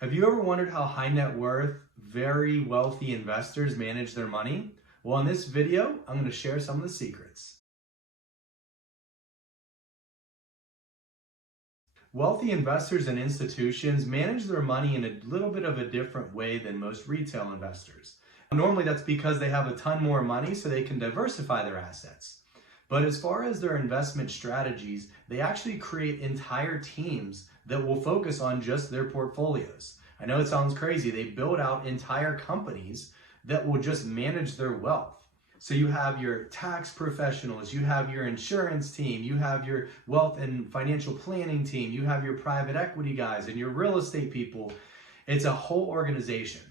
Have you ever wondered how high net worth, very wealthy investors manage their money? Well, in this video, I'm going to share some of the secrets. Wealthy investors and institutions manage their money in a little bit of a different way than most retail investors. Normally, that's because they have a ton more money so they can diversify their assets. But as far as their investment strategies, they actually create entire teams that will focus on just their portfolios. I know it sounds crazy. They build out entire companies that will just manage their wealth. So you have your tax professionals, you have your insurance team, you have your wealth and financial planning team, you have your private equity guys and your real estate people. It's a whole organization.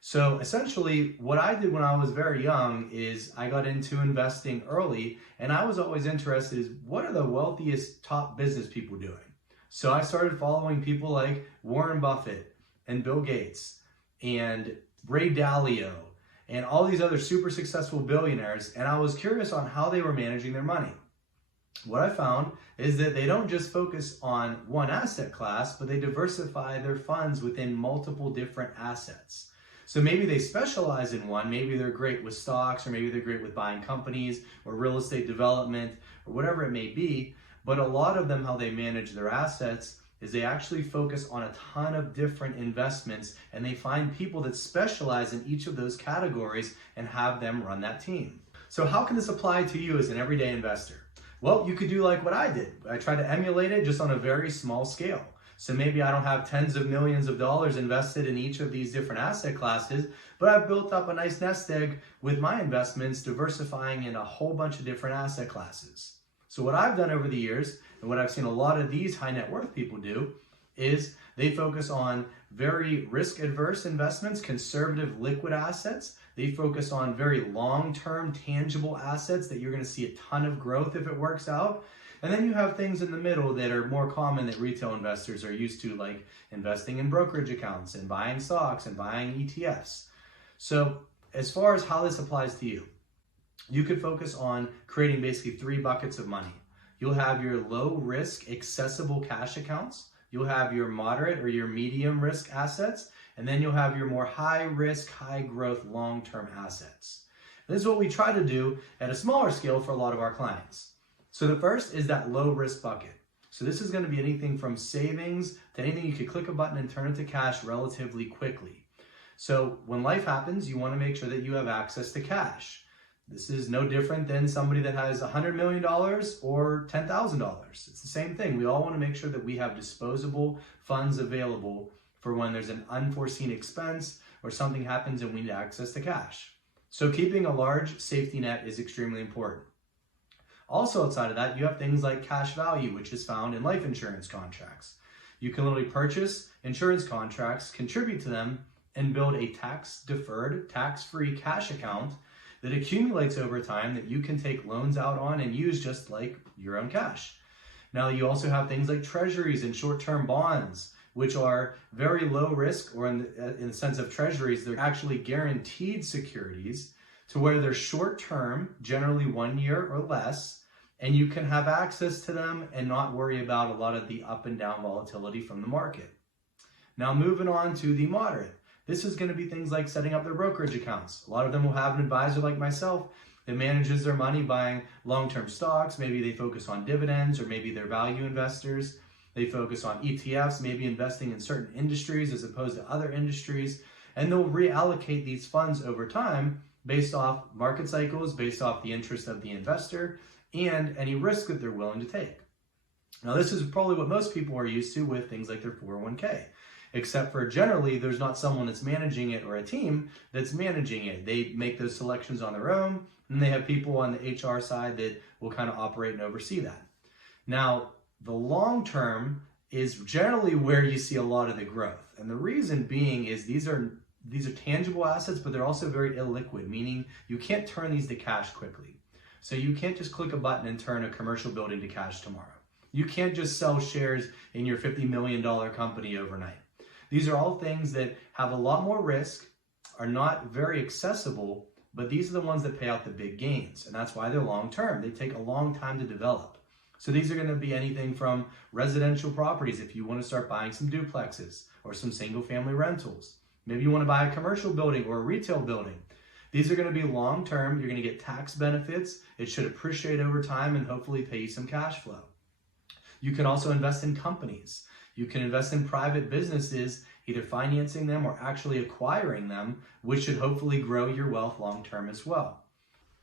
So essentially what I did when I was very young is I got into investing early, and I was always interested in what are the wealthiest top business people doing? So I started following people like Warren Buffett and Bill Gates and Ray Dalio and all these other super successful billionaires, and I was curious on how they were managing their money. What I found is that they don't just focus on one asset class, but they diversify their funds within multiple different assets. So maybe they specialize in one, maybe they're great with stocks, or maybe they're great with buying companies or real estate development or whatever it may be, but a lot of them, how they manage their assets is they actually focus on a ton of different investments, and they find people that specialize in each of those categories and have them run that team. So how can this apply to you as an everyday investor? Well, you could do like what I did. I tried to emulate it just on a very small scale. So maybe I don't have tens of millions of dollars invested in each of these different asset classes, but I've built up a nice nest egg with my investments, diversifying in a whole bunch of different asset classes. So what I've done over the years, and what I've seen a lot of these high net worth people do, is they focus on very risk adverse investments, conservative liquid assets. They focus on very long-term tangible assets that you're going to see a ton of growth if it works out. And then you have things in the middle that are more common that retail investors are used to, like investing in brokerage accounts and buying stocks and buying ETFs. So as far as how this applies to you, you could focus on creating basically 3 buckets of money. You'll have your low risk accessible cash accounts, you'll have your moderate or your medium risk assets, and then you'll have your more high risk, high growth long-term assets. This is what we try to do at a smaller scale for a lot of our clients. So the first is that low risk bucket. So this is going to be anything from savings to anything you could click a button and turn into cash relatively quickly. So when life happens, you want to make sure that you have access to cash. This is no different than somebody that has $100 million or $10,000. It's the same thing. We all want to make sure that we have disposable funds available for when there's an unforeseen expense or something happens and we need access to cash. So keeping a large safety net is extremely important. Also outside of that, you have things like cash value, which is found in life insurance contracts. You can literally purchase insurance contracts, contribute to them, and build a tax-deferred, tax-free cash account that accumulates over time that you can take loans out on and use just like your own cash. Now, you also have things like treasuries and short-term bonds, which are very low risk, or in the sense of treasuries, they're actually guaranteed securities to where they're short-term, generally 1 year or less, and you can have access to them and not worry about a lot of the up and down volatility from the market. Now, moving on to the moderate. This is going to be things like setting up their brokerage accounts. A lot of them will have an advisor like myself that manages their money buying long-term stocks. Maybe they focus on dividends, or maybe they're value investors. They focus on ETFs, maybe investing in certain industries as opposed to other industries. And they'll reallocate these funds over time based off market cycles, based off the interest of the investor, and any risk that they're willing to take. Now, this is probably what most people are used to with things like their 401k. Except for generally, there's not someone that's managing it or a team that's managing it. They make those selections on their own, and they have people on the HR side that will kind of operate and oversee that. Now, the long term is generally where you see a lot of the growth. And the reason being is these are tangible assets, but they're also very illiquid, meaning you can't turn these to cash quickly. So you can't just click a button and turn a commercial building to cash tomorrow. You can't just sell shares in your $50 million company overnight. These are all things that have a lot more risk, are not very accessible, but these are the ones that pay out the big gains. And that's why they're long term. They take a long time to develop. So these are going to be anything from residential properties, if you want to start buying some duplexes, or some single family rentals. Maybe you want to buy a commercial building or a retail building. These are going to be long-term. You're going to get tax benefits. It should appreciate over time and hopefully pay you some cash flow. You can also invest in companies. You can invest in private businesses, either financing them or actually acquiring them, which should hopefully grow your wealth long-term as well.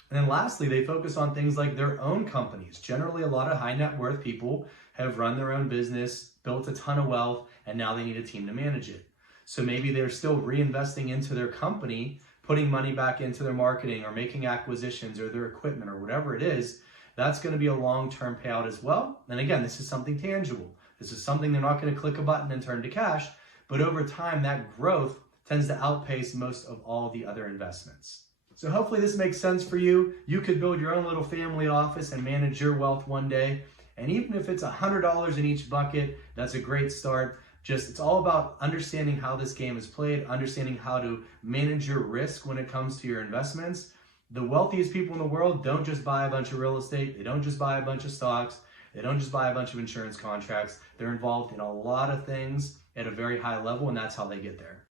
And then lastly, they focus on things like their own companies. Generally, a lot of high net worth people have run their own business, built a ton of wealth, and now they need a team to manage it. So maybe they're still reinvesting into their company, putting money back into their marketing or making acquisitions or their equipment or whatever it is. That's going to be a long-term payout as well. And again, this is something tangible. This is something they're not going to click a button and turn to cash, but over time, that growth tends to outpace most of all the other investments. So hopefully this makes sense for you. You could build your own little family office and manage your wealth one day. And even if it's $100 in each bucket, that's a great start. It's all about understanding how this game is played, understanding how to manage your risk when it comes to your investments. The wealthiest people in the world don't just buy a bunch of real estate. They don't just buy a bunch of stocks. They don't just buy a bunch of insurance contracts. They're involved in a lot of things at a very high level, and that's how they get there.